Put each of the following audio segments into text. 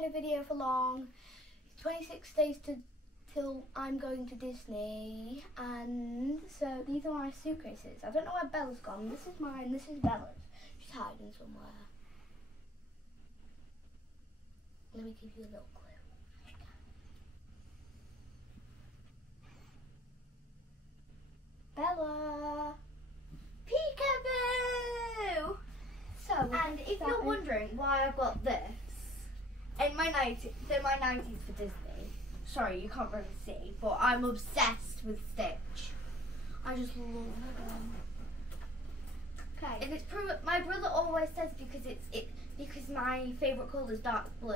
made a video for long. 26 days till I'm going to Disney, and so these are my suitcases. I don't know where Bella's gone. This is mine, this is Bella's. She's hiding somewhere. Let me give you a little clue. Bella! Peekaboo! So, and if you're wondering why I've got this, in my 90s, they're my 90s for Disney. Sorry, you can't really see, but I'm obsessed with Stitch. I just love them. okay. And it's my brother always says because my favourite colour is dark blue.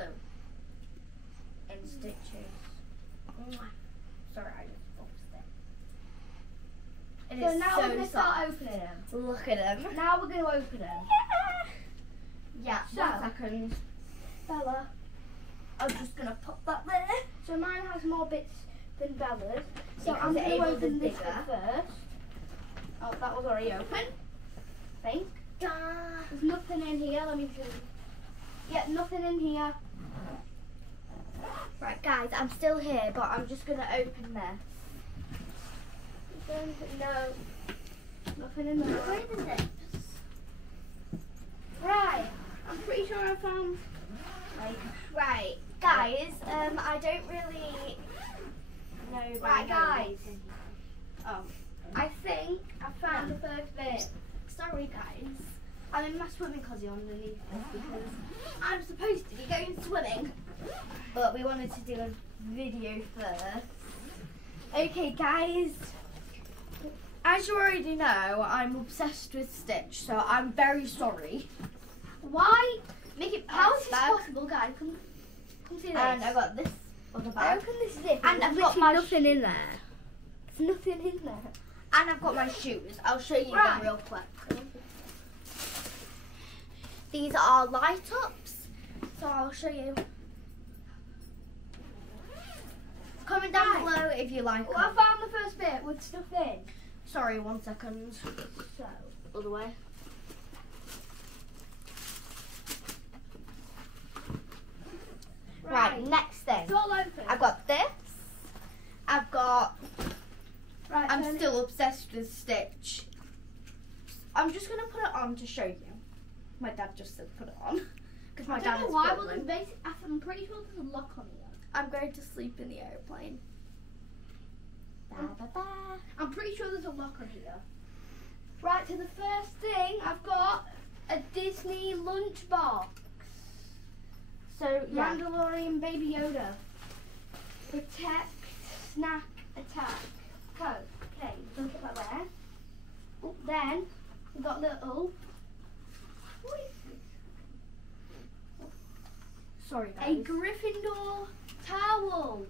And Stitches. Sorry, I just love Stitch. So now we're going to start opening them. Look at them. Now we're going to open them. Yeah, So, 1 second. Bella. I'm just going to pop that there. So mine has more bits than Bella's. So Because I'm the going to Abel's open is this bigger. one first. Oh, that was already open. I think. Ah. There's nothing in here. Let me see. Yeah, nothing in here. Right, guys, I'm still here, but I'm just going to open this. No. Nothing in there. Where is it? Right. I'm pretty sure I found. Right, guys, I don't really know. Right, guys. I think I found the first bit. Sorry, guys. I'm in my swimming costume underneath this because I'm supposed to be going swimming. But we wanted to do a video first. Okay, guys. As you already know, I'm obsessed with Stitch, so I'm very sorry. Why? Make it How is this bag. possible, guys? Come see this. And I got this on the I bag. opened this zip And I've got literally my nothing in there. There's nothing in there. And I've got my shoes. I'll show you Right. them real quick. These are light ups, so I'll show you. Comment down Right. below if you like Well, I them. found the first bit with stuff in. Sorry, 1 second. So, Other way. Right, next thing. It's all open. I've got this. I've got. Right, I'm turn it. still obsessed with Stitch. I'm just gonna put it on to show you. My dad just said put it on because my I dad don't know is why, but filming. there's I'm pretty sure there's a lock on here. I'm going to sleep in the airplane. Ba, ba, ba. I'm pretty sure there's a lock on here. Right, to the first thing, I've got a Disney lunchbox. So yeah, Mandalorian Baby Yoda. Protect, snack, attack. Code. Okay, so put that there. Oh, then we've got little. What is this? sorry A guys. Gryffindor towel.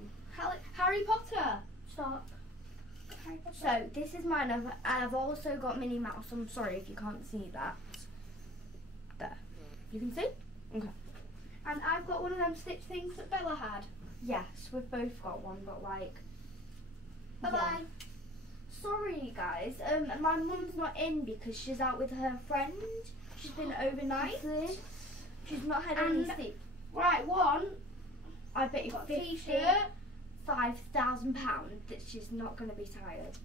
Harry Potter. Stop. Harry Potter. So this is mine, and I've also got Minnie Mouse. I'm sorry if you can't see that. There, you can see. Okay. And I've got one of them Stitch things that Bella had. Yes, we've both got one, but like. Bye yeah. bye. Sorry guys, my mum's not in because she's out with her friend. She's been overnight. She's not had any And- sleep. Right, one. I bet you Got got a t-shirt. £5,000 that she's not going to be tired.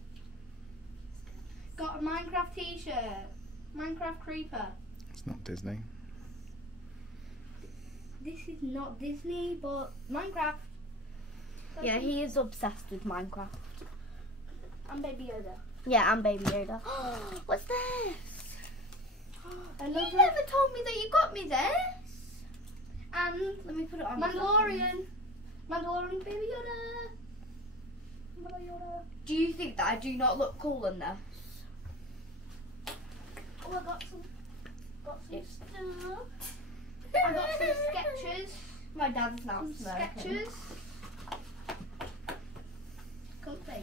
Got a Minecraft t-shirt. Minecraft Creeper. It's not Disney. This is not Disney, but Minecraft. Yeah, he is obsessed with Minecraft. And Baby Yoda. Yeah, and Baby Yoda. What's this? You Another never told me that you got me this. and Let me put it on. Mandalorian. Mandalorian Baby Yoda. Baby Yoda. Do you think that I do not look cool in this? Oh, I got some Yes. stuff. I got some sketches. My dad's now Some smoking. sketches. Can't say.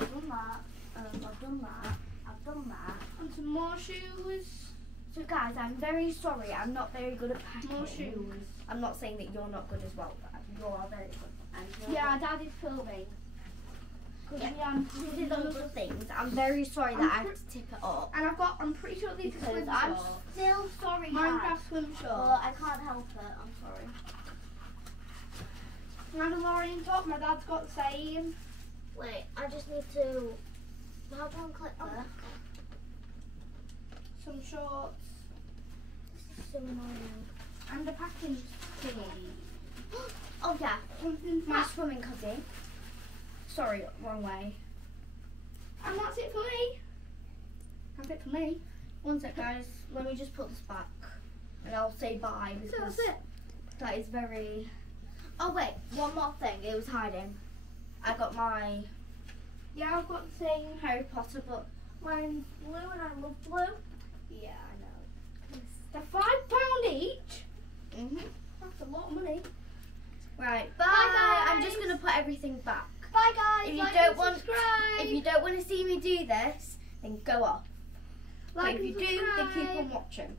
I've done that. I've done that. I've done that. And some more shoes. So guys, I'm very sorry. I'm not very good at packing. More shoes. I'm not saying that you're not good as well, but you are very good. And you're Yeah, Dad is filming. Yeah. This is other things. I'm very sorry that I had to tip it up I'm pretty sure these are because swim I'm shorts. still sorry, Dad. Minecraft swim But shorts. I can't help it. I'm sorry. Mandalorian top. My dad's got the same. Wait, I just need to. How do I click there? Some shorts. This is so annoying. And a packing thingy. Oh yeah, My swimming cozy. Sorry, wrong way. And that's it for me. That's it for me. One sec, guys. Let me just put this back. And I'll say bye because that's it. that is very... Oh wait, one more thing. It was hiding. I got my... Yeah, I've got the same Harry Potter, but mine's blue and I love blue. Yeah, I know. They're £5 each. That's a lot of money. Right, bye. guys. I'm just gonna put everything back. Bye guys. If you like don't and want, subscribe. if you don't want to see me do this, then go off. Like But if and you do, then keep subscribe. on watching.